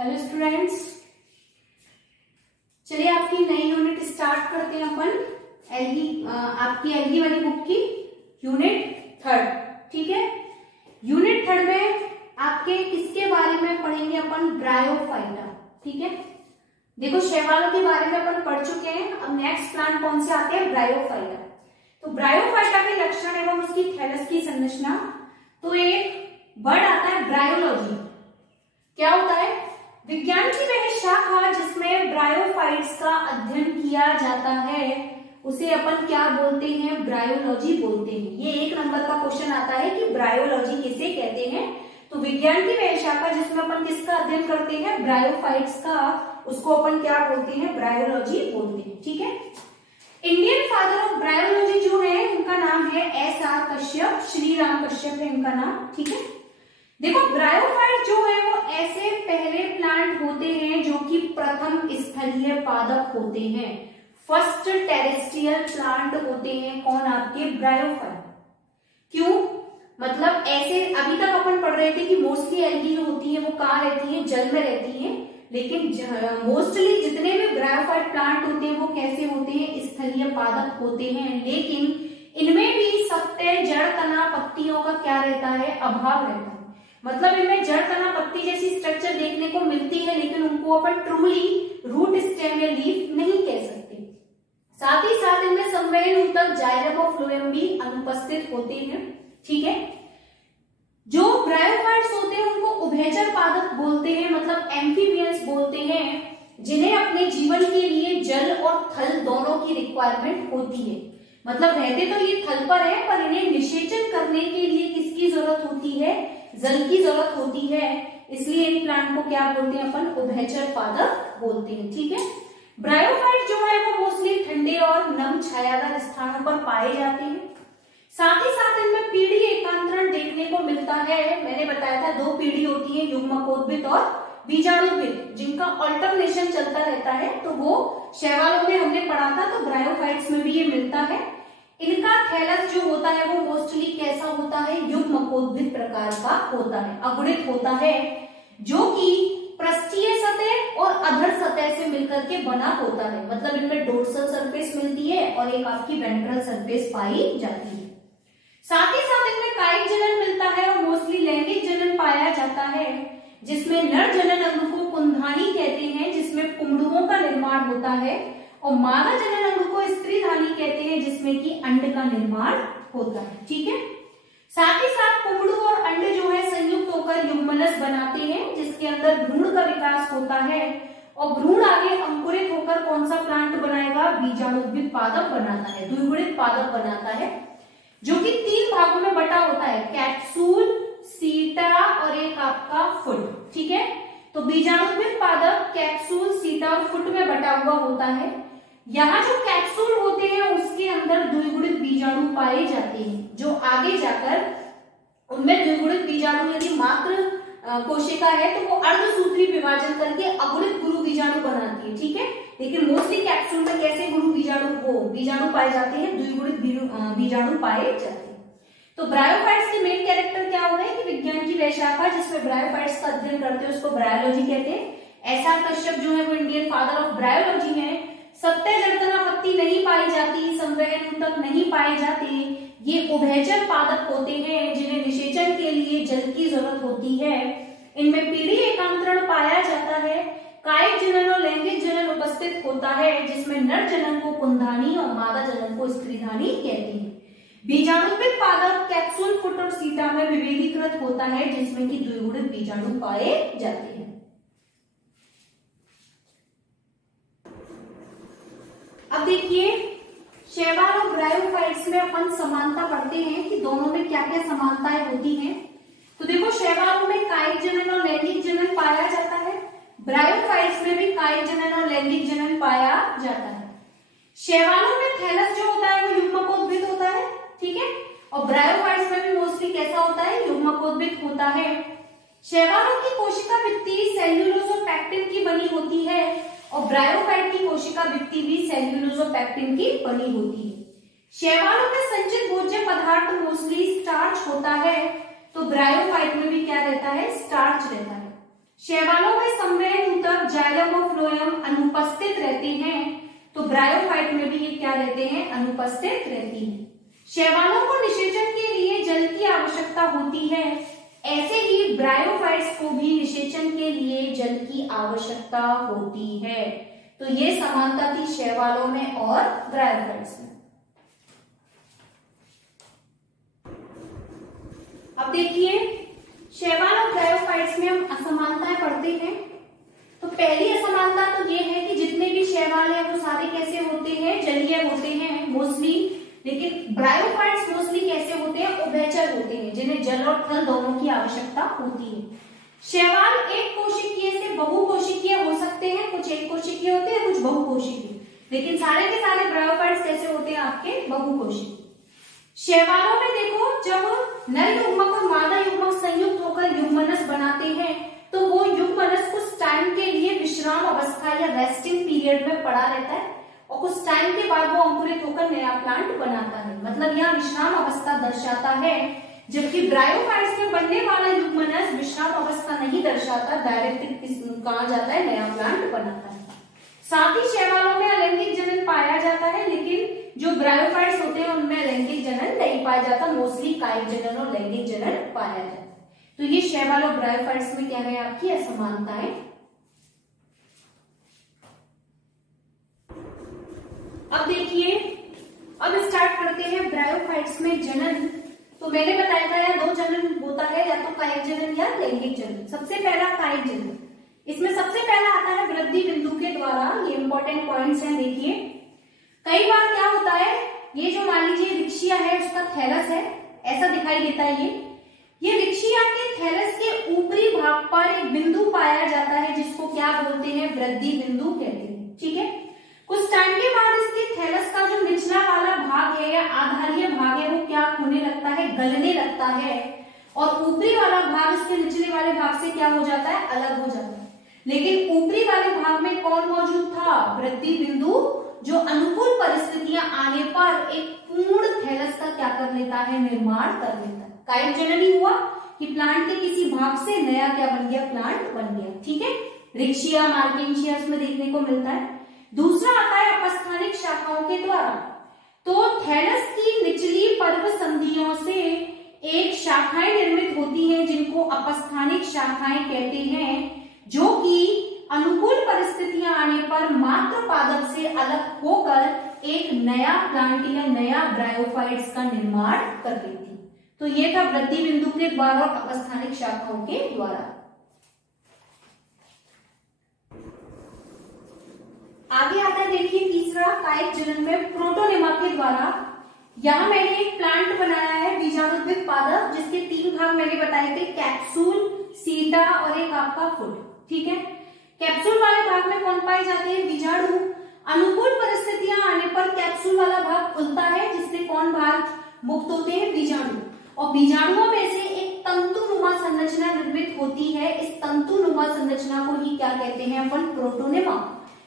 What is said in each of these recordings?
Hello students, चलिए आपकी नई यूनिट स्टार्ट करते हैं अपन। आपकी एलगी वाली बुक की यूनिट 3। ठीक है, यूनिट 3 में आपके किसके बारे में पढ़ेंगे अपन? ब्रायोफाइटा। ठीक है, देखो शैवालों के बारे में अपन पढ़ चुके हैं। अब नेक्स्ट प्लांट कौन से आते हैं? ब्रायोफाइटा। तो ब्रायोफाइटा के लक्षण एवं उसकी थैलस की संरचना। तो एक वर्ड आता है ब्रायोलॉजी। क्या होता है? विज्ञान की वह शाखा जिसमें ब्रायोफाइट्स का अध्ययन किया जाता है उसे अपन क्या बोलते हैं? ब्रायोलॉजी बोलते हैं। ये 1 नंबर का क्वेश्चन आता है कि ब्रायोलॉजी किसे कहते हैं। तो विज्ञान की वह शाखा जिसमें अपन किसका अध्ययन करते हैं? ब्रायोफाइट्स का, उसको अपन क्या बोलते हैं? ब्रायोलॉजी बोलते हैं। ठीक है, इंडियन फादर ऑफ ब्रायोलॉजी जो है उनका नाम है SR कश्यप, श्री राम कश्यप है इनका नाम। ठीक है, देखो ब्रायोफाइट जो है वो ऐसे पहले प्लांट होते हैं जो कि प्रथम स्थलीय पादप होते हैं, फर्स्ट टेरेस्ट्रियल प्लांट होते हैं। कौन? आपके ब्रायोफाइट। क्यों? मतलब ऐसे अभी तक अपन पढ़ रहे थे कि मोस्टली एल्गी जो होती है वो कहाँ रहती है? जल में रहती है। लेकिन मोस्टली जितने भी ब्रायोफाइट प्लांट होते हैं वो कैसे होते हैं? स्थलीय पादप होते हैं। लेकिन इनमें भी सत्ते, जड़, तना, पत्तियों का क्या रहता है? अभाव रहता है। मतलब इनमें जड़, तना, पत्ती जैसी स्ट्रक्चर देखने को मिलती है, लेकिन उनको अपन ट्रूली रूट, स्टेम या लीफ नहीं कह सकते। साथ ही साथ इनमें संवहन ऊतक, जाइलम और फ्लोएम भी अनुपस्थित होते हैं। ठीक है, जो ब्रायोफाइट्स होते हैं उनको उभयचर पादप बोलते हैं, मतलब एम्फीबियंस बोलते हैं, जिन्हें अपने जीवन के लिए जल और थल दोनों की रिक्वायरमेंट होती है। मतलब रहते तो ये थल पर है, पर इन्हें निषेचन करने के लिए किसकी जरूरत होती है? जल की जरूरत होती है। इसलिए इन प्लांट को क्या बोलते हैं अपन? उभयचर पादप बोलते हैं। ठीक है, ब्रायोफाइट जो है वो मोस्टली ठंडे और नम छायादार स्थानों पर पाए जाते हैं। साथ ही साथ इनमें पीढ़ी एकांतरण देखने को मिलता है। मैंने बताया था 2 पीढ़ी होती है, युग्मकोद्भिद और बीजाणुद्भिद, जिनका अल्टरनेशन चलता रहता है। तो वो शैवालों में हमने पढ़ा था, तो ब्रायोफाइट्स में भी ये मिलता है। इनका थैलस जो होता है वो मोस्टली कैसा होता है? युग्मकोद्भिद प्रकार का होता है, अगुणित होता है, जो कि पृष्ठीय सतह और अधर सतह से मिलकर के बना होता है। मतलब इनमें डोर्सल सरफेस मिलती है और एक आपकी वेंट्रल सरफेस पाई जाती है। साथ ही साथ इनमें कायिक जनन मिलता है और मोस्टली लैंगिक जनन पाया जाता है, जिसमें नर जनन अंग को कुंधानी कहते हैं, जिसमें पुंडुओं का निर्माण होता है, और मादा जनन अंग को स्त्रीधानी कहते हैं, जिसमें कि अंड का निर्माण होता है। ठीक है, साथ ही साथ पुंडू और अंड जो है संयुक्त होकर युग्मनस बनाते हैं, जिसके अंदर भ्रूण का विकास होता है, और भ्रूण आगे अंकुरित होकर कौन सा प्लांट बनाएगा? बीजाणुद्भिद पादप बनाता है, द्विगुणित पादप बनाता है, जो कि 3 भागों में बटा होता है, कैप्सूल, सीटा और एक आपका फुट। ठीक है, तो बीजाणुद्भिद पादप कैप्सूल, सीटा और फुट में बटा हुआ होता है। यहाँ जो कैप्सूल होते हैं उसके अंदर द्विगुणित बीजाणु पाए जाते हैं, जो आगे जाकर उनमें द्विगुणित बीजाणु यदि मात्र कोशिका है तो वो अर्धसूत्री विभाजन करके अगुणित गुरु बीजाणु बनाती है। ठीक है, लेकिन मोस्टली कैप्सूल में कैसे गुरु बीजाणु पाए जाते हैं? द्विगुणित बीजाणु पाए जाते हैं। तो ब्रायोफाइट्स के मेन कैरेक्टर क्या हो गए कि विज्ञान की वह शाखा जिसमें ब्रायोफाइट्स का अध्ययन करते हैं उसको ब्रायोलॉजी कहते हैं। SR कश्यप जो है वो इंडियन फादर ऑफ ब्रायोलॉजी है। सत्ते, जड़, तना, पत्ती नहीं पाई जाती, संवहन ऊतक नहीं पाए जाते। ये उभयचर पादप होते हैं, जिन्हें निषेचन के लिए जल की जरूरत होती है। इनमें पीढ़ी एकांतरण पाया जाता है, कायिक जनन और लैंगिक जनन उपस्थित होता है, जिसमें नर जनन को कुंधानी और मादा जनन को स्त्रीधानी कहते हैं। बीजाणुद्भिद पादप कैप्सूल, फुट और सीटा में विभेदीकृत होता है, जिसमें कि द्विगुणित बीजाणु पाए जाते हैं। अब देखिए शैवाल और ब्रायोफाइट्स में अपन समानता पढ़ते हैं कि दोनों में क्या क्या समानताएं होती हैं। तो देखो शैवालों में कायिक जनन और लैंगिक जनन पाया जाता है, ब्रायोफाइट्स में भी कायिक जनन और लैंगिक जनन पाया जाता है। शैवालों में थैलस जो होता है वो युग्मकोद्भिद होता है। ठीक है, और ब्रायोफाइट्स में भी मोस्टली कैसा होता है? युग्मकोद्भिद होता है। शैवालों की कोशिका भित्ति सेल्यूलोज और पैक्टिन की बनी होती है, और ब्रायोफाइट की कोशिका भित्ति भी सेल्यूलोज और पैक्टिन की बनी होती है। शैवालों में संचित भोज्य पदार्थ मोस्टली स्टार्च होता है, तो ब्रायोफाइट में भी क्या रहता है? स्टार्च रहता है। शैवालों में संवहन ऊतक जाइलम और फ्लोएम अनुपस्थित रहते हैं, तो ब्रायोफाइट में भी ये क्या रहते हैं, अनुपस्थित रहती है। शैवालों को निषेचन के लिए जल की आवश्यकता होती है, ऐसे ही ब्रायोफाइट्स को भी निषेचन के लिए जल की आवश्यकता होती है। तो ये समानता थी शैवालों में और ब्रायोफाइट्स में। अब देखिए शैवाल और ब्रायोफाइट्स में हम असमानताएं पढ़ते हैं। तो पहली असमानता तो ये है कि जितने भी शैवाल है वो सारे कैसे होते हैं, जलीय होते हैं मोस्टली, लेकिन ब्रायोफाइट्स मोस्टली कैसे होते हैं, उभयचर होते हैं, जिन्हें जल और थल दोनों की आवश्यकता होती है। शैवाल एक कोशिकीय से बहुकोशिकीय हो सकते हैं, कुछ एक कोशिकीय होते हैं, कुछ बहुकोशिकीय, लेकिन सारे के सारे ब्रायोफाइट्स कैसे होते हैं आपके, बहुकोशिकीय। शैवालों में देखो जब नर युग्मक और मादा युग्मक संयुक्त होकर युग्मनस बनाते हैं तो वो युग्मनस कुछ टाइम के लिए विश्राम अवस्था या रेस्टिंग पीरियड में पड़ा रहता है और कुछ टाइम के बाद वो अंकुरित होकर नया प्लांट बनाता है। मतलब यहाँ विश्राम अवस्था दर्शाता है, जबकि ब्रायोफाइट्स में बनने वाला युग्मनस विश्राम अवस्था नहीं दर्शाता, डायरेक्ट कहा जाता है नया प्लांट बनाता है। साथ ही शैवालों में अलैंगिक जनन पाया जाता है, लेकिन जो ब्रायोफाइट्स होते हैं उनमें अलैंगिक जनन नहीं पाया जाता, मोस्टली कायिक जनन और लैंगिक जनन पाया जाता है। तो ये शैवाल और ब्रायोफाइट्स में क्या है आपकी असमानताएं। अब देखिए अब स्टार्ट करते हैं ब्रायोफाइट्स में जनन। तो मैंने बताया था या दो जनन होता है, या तो कायिक जनन या लैंगिक जनन। सबसे पहला कायिक जनन, इसमें सबसे पहला आता है वृद्धि बिंदु के द्वारा। ये इंपॉर्टेंट पॉइंट्स हैं, देखिए कई बार क्या होता है, ये जो मान लीजिए रिक्शिया है उसका थैलस है, ऐसा दिखाई देता है। ये रिक्शिया के थैलस के ऊपरी भाग पर एक बिंदु पाया जाता है जिसको क्या बोलते हैं, वृद्धि बिंदु कहते हैं। ठीक है, कुछ टाइम के बाद इसके थैलस का जो निचला वाला भाग है या आधारीय भाग है वो क्या होने लगता है, गलने लगता है, और ऊपरी वाला भाग इसके निचले वाले भाग से क्या हो जाता है, अलग हो जाता है। लेकिन ऊपरी वाले भाग में कौन मौजूद था, वृद्धि बिंदु, जो अनुकूल परिस्थितियां आने पर एक पूर्ण थैलस का क्या कर लेता है, निर्माण कर लेता है। कायिक जनन ही हुआ कि प्लांट के किसी भाग से नया क्या बन गया, प्लांट बन गया। ठीक है, रिक्शिया मार्केंशिया में देखने को मिलता है। दूसरा आता है अपस्थानिक शाखाओं के द्वारा। तो थैलस की निचली पर्व संधियों से एक शाखाएं निर्मित होती हैं जिनको अपस्थानिक शाखाएं कहते हैं, जो कि अनुकूल परिस्थितियां आने पर मात्र पादप से अलग होकर एक नया प्लांट या नया ब्रायोफाइट्स का निर्माण कर देती। तो ये था वृद्धि बिंदु के द्वारा और अपस्थानिक शाखाओं के द्वारा। आगे आता है देखिए तीसरा कायिक जनन में प्रोटोनेमा के द्वारा। यहां मैंने एक प्लांट बनाया है बीजाणुद्विक पादप, जिसके 3 भाग मैंने बताए थे, कैप्सूल, सीटा और एक आपका फुल। ठीक है, कैप्सूल वाले भाग में कौन पाए जाते हैं, बीजाणु। अनुकूल परिस्थितियां आने पर कैप्सूल वाला भाग खुलता है, जिससे कौन भाग मुक्त होते हैं, बीजाणु। और बीजाणुओं में से एक तंतुनुमा संरचना निर्मित होती है। इस तंतुनुमा संरचना को ही क्या कहते हैं अपन, प्रोटोनेमा,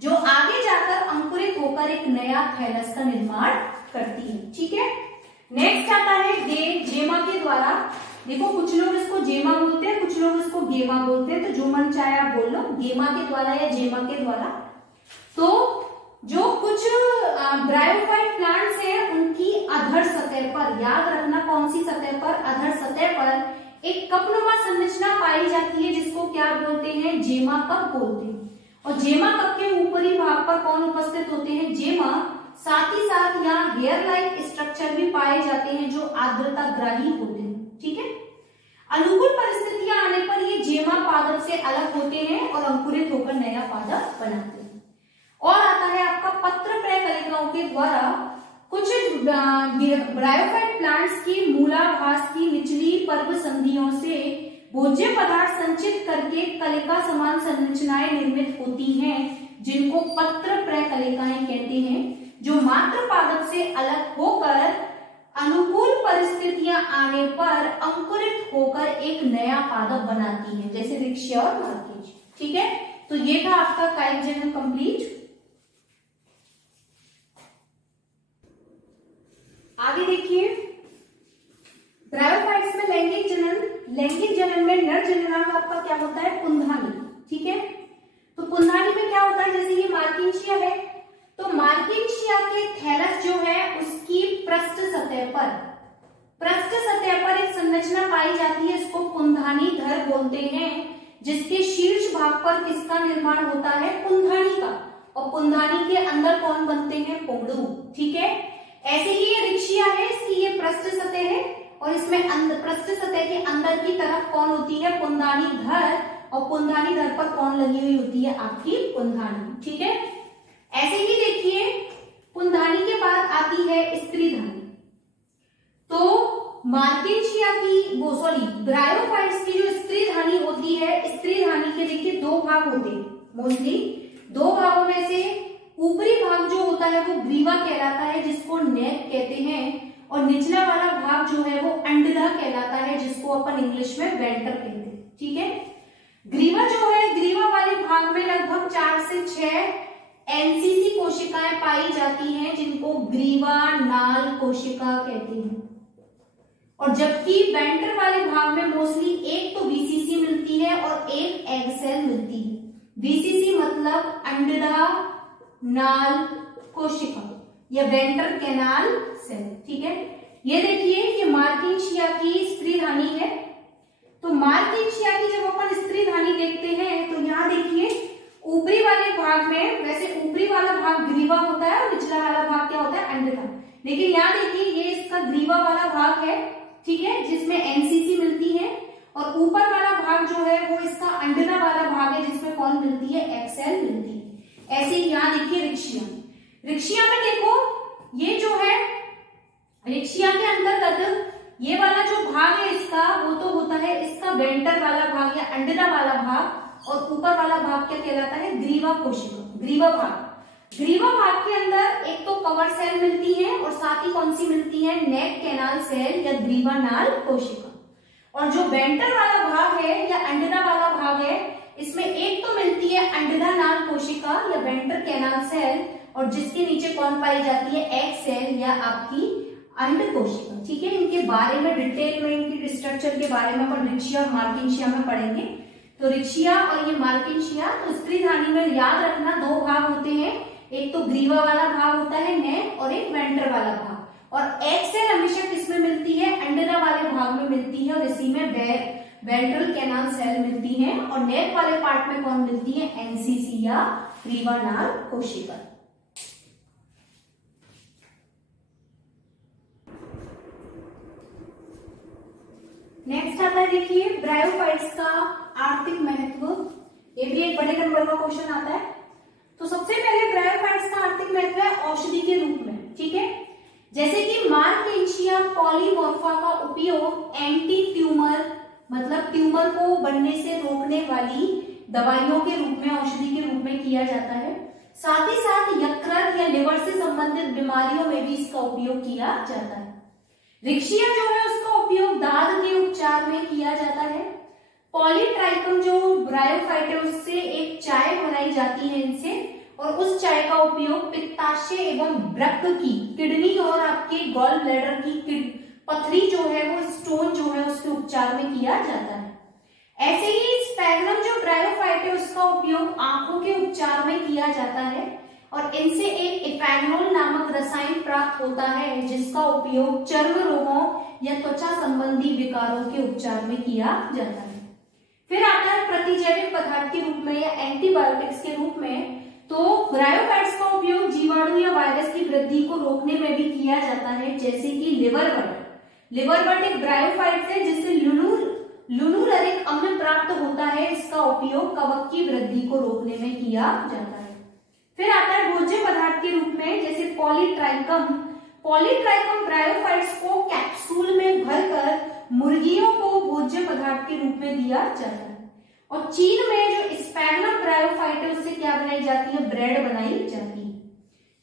जो आगे जाकर अंकुरित होकर एक नया थैलस का निर्माण करती है। ठीक है, नेक्स्ट आता है जेमा के द्वारा। देखो कुछ लोग इसको जेमा बोलते हैं, कुछ लोग इसको गेमा बोलते हैं, तो जो मन चाहे आप बोल लो, गेमा के द्वारा या जेमा के द्वारा। तो जो कुछ ब्रायोफाइट प्लांट्स हैं उनकी अधर सतह पर, याद रखना कौन सी सतह पर, अधर सतह पर एक कपनुमा संरचना पाई जाती है जिसको क्या बोलते हैं, जेमा कप बोलते हैं। और जेमा कप के ऊपरी भाग पर कौन उपस्थित होते हैं, जेमा। साथ ही साथ यहाँ हेयर लाइक स्ट्रक्चर भी पाए जाते हैं जो आर्द्रता ग्राही होते हैं। ठीक है, अनुकूल परिस्थितियां आने पर ये जेमा पादप से अलग होते हैं और अंकुरित होकर नया पादप बनाते हैं। और आता है आपका पत्र प्रकलिकाओं के द्वारा। कुछ ब्रायोफाइट प्लांट्स की मूलाभास की निचली पर्व संधियों से भोज्य पदार्थ संचित करके कलिका समान संरचनाएं निर्मित होती हैं, जिनको पत्र प्रकलिकाएं कहते हैं, जो मात्र पादप से अलग होकर अनुकूल परिस्थितियां आने पर अंकुरित होकर एक नया पादप बनाती है, जैसे रिक्शिया और मार्केंशिया। ठीक है, तो ये था आपका कायिक जनन कंप्लीट। आगे देखिए ब्रायोफाइट्स में लैंगिक जनन। लैंगिक जनन में नर जननांग भाग आपका क्या होता है, पुंधानी। ठीक है, तो पुंधानी में क्या होता है, जैसे ये मार्किंशिया है, तो मार्किंशिया के थैलस जो है उसकी पृष्ठ सतह पर एक संरचना पाई जाती है, इसको पुंधानी धर बोलते हैं, जिसके शीर्ष भाग पर किसका निर्माण होता है, पुंधानी का, और पुंधानी के अंदर कौन बनते हैं, पोंगड़ू। ठीक है, ऐसे ही ये रिक्शिया है, इसकी ये पृष्ठ सतह है, और इसमें पृष्ठ सतह के अंदर की तरफ कौन होती है, पुंधानी धर, और पुंधानी धर पर कौन लगी हुई होती है, आपकी पुंधानी। ठीक है, ऐसे ही देखिए पुंधानी के बाद आती है स्त्रीधानी। तो मार्किंशिया की ब्रायोफाइट्स की जो स्त्रीधानी होती है, स्त्रीधानी के देखिए दो भाग होते हैं, मोस्टली दो भागों में से ऊपरी भाग जो होता है वो ग्रीवा कहलाता है, जिसको नेक कहते हैं, और निचला वाला भाग जो है वो अंडा कहलाता है, जिसको अपन इंग्लिश में वेंटर कहते हैं। ठीक है, ग्रीवा जो है, ग्रीवा वाले भाग में लगभग 4 से 6 एनसीसी कोशिकाएं पाई जाती हैं, जिनको ग्रीवा नाल कोशिका कहते हैं, और जबकि वेंटर वाले भाग में मोस्टली एक तो बीसीसी मिलती है और एक एग सेल मिलती है। बीसीसी मतलब अंडा नाल कोशिका या वेंटर कैनाल सेल। ठीक है, ये देखिए ये मार्किंशिया की स्त्रीधानी है। तो मार्किंशिया की जब अपन स्त्रीधानी देखते हैं तो यहाँ देखिए ऊपरी वाले भाग में, वैसे ऊपरी वाला भाग ग्रीवा होता है और निचला वाला भाग क्या होता है, अंडा, लेकिन यहाँ देखिए ये इसका ग्रीवा वाला भाग है। ठीक है, जिसमें एनसीसी मिलती है, और ऊपर वाला भाग जो है वो इसका अंडा वाला भाग है, जिसमें कौन मिलती है, एक्सेल मिलती है। ऐसे ही यहाँ देखिए रिक्शिया में देखो ये जो है रिक्शिया के अंतर्गत ये वाला जो भाग है इसका, वो तो होता है इसका वेंटर वाला भाग या अंडा वाला भाग, और ऊपर वाला भाग क्या कहलाता है, ग्रीवा कोशिका, ग्रीवा भाग। ग्रीवा भाग के अंदर एक तो कवर सेल मिलती है, और साथ ही कौन सी मिलती है, नेक कैनाल सेल या ग्रीवा नाल कोशिका। और जो वेंटर वाला भाग है या अंडा वाला भाग है, इसमें एक तो मिलती है अंडा नाल कोशिका या वेंटर कैनाल सेल, और जिसके नीचे कौन पाई जाती है, एग सेल या आपकी अंड कोशिका। ठीक है, इनके बारे में डिटेल में, इनकी स्ट्रक्चर के बारे में अपन रिक्शिया और मार्किंशिया में पढ़ेंगे। तो रिक्शिया और ये मार्किंशिया, तो स्त्रीधानी में याद रखना दो भाग होते हैं, एक तो ग्रीवा वाला भाग होता है नेक, और एक वेंटर वाला भाग, और एग सेल हमेशा किसमें मिलती है, अंडा वाले भाग में मिलती है, और इसी में वेंट्रल कैनाल सेल मिलती है, और नेक वाले पार्ट में कौन मिलती है, एनसीसी या ग्रीवा नाल कोशिका। नेक्स्ट आता है देखिए ब्रायोफाइट्स का आर्थिक महत्व, ये भी एक बड़े नंबर का क्वेश्चन आता है। तो सबसे पहले ब्रायोफाइट्स का आर्थिक महत्व है औषधि के रूप में। ठीक है, जैसे कि मार्किंशिया पॉलीमॉर्फा का उपयोग एंटी ट्यूमर मतलब ट्यूमर को बनने से रोकने वाली दवाइयों के रूप में, औषधि के रूप में किया जाता है। साथ ही साथ यकृत या लिवर से संबंधित बीमारियों में भी इसका उपयोग किया जाता है। रिक्शिया जो है उसका उपयोग दाद के उपचार में किया जाता है। पॉलीट्राइकम जो ब्रायोफाइट है उससे एक चाय बनाई जाती है इनसे, और उस चाय का उपयोग पित्ताशय एवं वृक्क की, किडनी और आपके गॉल ब्लैडर की पथरी जो है वो स्टोन जो है उसके उपचार में किया जाता है। ऐसे ही स्पैग्नम जो ब्रायोफाइट है उसका उपयोग आंखों के उपचार में किया जाता है, और इनसे एक इपैग्नोल नामक रसायन प्राप्त होता है, जिसका उपयोग चर्म रोगों या त्वचा संबंधी विकारों के उपचार में किया जाता है। फिर आता है प्रतिजैविक पदार्थ के रूप में या एंटीबायोटिक्स के रूप में। तो ब्रायोफाइट्स का उपयोग जीवाणु या वायरस की वृद्धि को रोकने में भी किया जाता है, जैसे कि लिवरबर्ट एक ब्रायोफाइट है जिससे लुनुलरिक अम्ल प्राप्त होता है, इसका उपयोग कवक की वृद्धि को रोकने में किया जाता है। फिर आता है भोज्य पदार्थ के रूप में, जैसे पॉलीट्राइकम ब्रायोफाइट्स को कैप्सूल में भरकर मुर्गियों को भोज्य पदार्थ के रूप में दिया जाता है। और चीन में जो स्पैग्नम ब्रायोफाइट है उससे क्या बनाई जाती है, ब्रेड बनाई जाती है।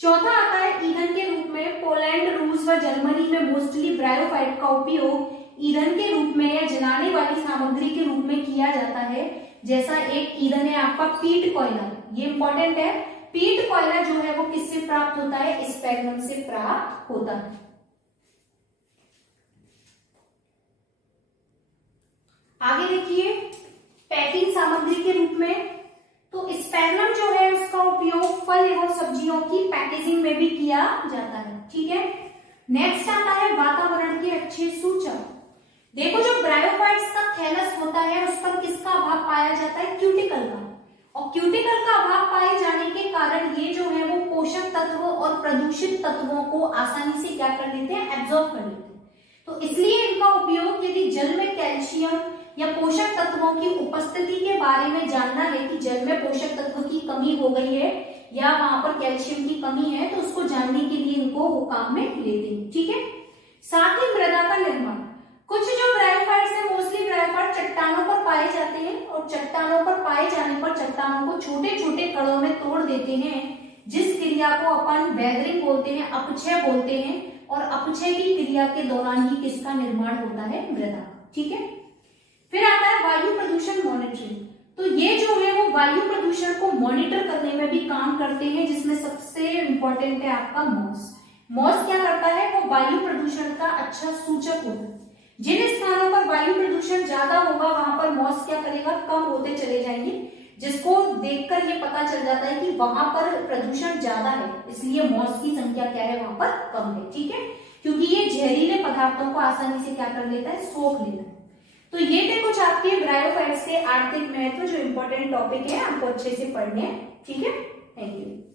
चौथा आता है ईंधन के रूप में। पोलैंड, रूस व जर्मनी में मोस्टली ब्रायोफाइट का उपयोग ईंधन के रूप में या जलाने वाली सामग्री के रूप में किया जाता है। जैसा एक ईंधन है आपका पीट कोयला, ये इंपॉर्टेंट है। पीट कोयला जो है वो किससे प्राप्त होता है, स्पैग्नम से प्राप्त होता है। आगे देखिए पैकिंग सामग्री के रूप में। तो स्पैरलम जो है उसका उपयोग फल एवं सब्जियों की पैकेजिंग में भी किया जाता है। ठीक है, नेक्स्ट आता है वातावरण के अच्छे सूचक। देखो जो ब्रायोफाइट्स का थैलस होता है उस पर किसका अभाव पाया जाता है, क्यूटिकल का, और क्यूटिकल का अभाव पाए जाने के कारण ये जो है वो पोषक तत्व और प्रदूषित तत्वों को आसानी से क्या कर लेते हैं, एब्जॉर्ब कर लेते हैं। तो इसलिए इनका उपयोग यदि जल में कैल्शियम या पोषक तत्वों की उपस्थिति के बारे में जानना है कि जल में पोषक तत्व की कमी हो गई है या वहां पर कैल्शियम की कमी है, तो उसको जानने के लिए इनको वो काम में लेते हैं। ठीक है, साथ ही मृदा का निर्माण। कुछ जो ब्रायोफाइट्स है, मोस्टली ब्रायोफाइट चट्टानों पर पाए जाते हैं और चट्टानों पर पाए जाने पर चट्टानों को छोटे छोटे कणों में तोड़ देते हैं, जिस क्रिया को अपन वेदरिंग बोलते हैं, अपक्षय बोलते हैं, और अपक्षय की क्रिया के दौरान ही किसका निर्माण होता है, मृदा। ठीक है, फिर आता है वायु प्रदूषण मॉनिटरिंग। तो ये जो है वो वायु प्रदूषण को मॉनिटर करने में भी काम करते हैं, जिसमें सबसे इंपॉर्टेंट है आपका मॉस। मॉस क्या करता है, वो वायु प्रदूषण का अच्छा सूचक होता है। जिन स्थानों पर वायु प्रदूषण ज्यादा होगा वहां पर मॉस क्या करेगा, कम होते चले जाएंगे, जिसको देखकर ये पता चल जाता है कि वहां पर प्रदूषण ज्यादा है, इसलिए मॉस की संख्या क्या है, वहां पर कम है। ठीक है, क्योंकि ये जहरीले पदार्थों को आसानी से क्या कर लेता है, सोख लेता है। तो ये थे कुछ आपके ब्रायोफाइट्स के आर्थिक महत्व, जो इंपॉर्टेंट टॉपिक है आपको अच्छे से पढ़ने हैं। ठीक है, थैंक यू।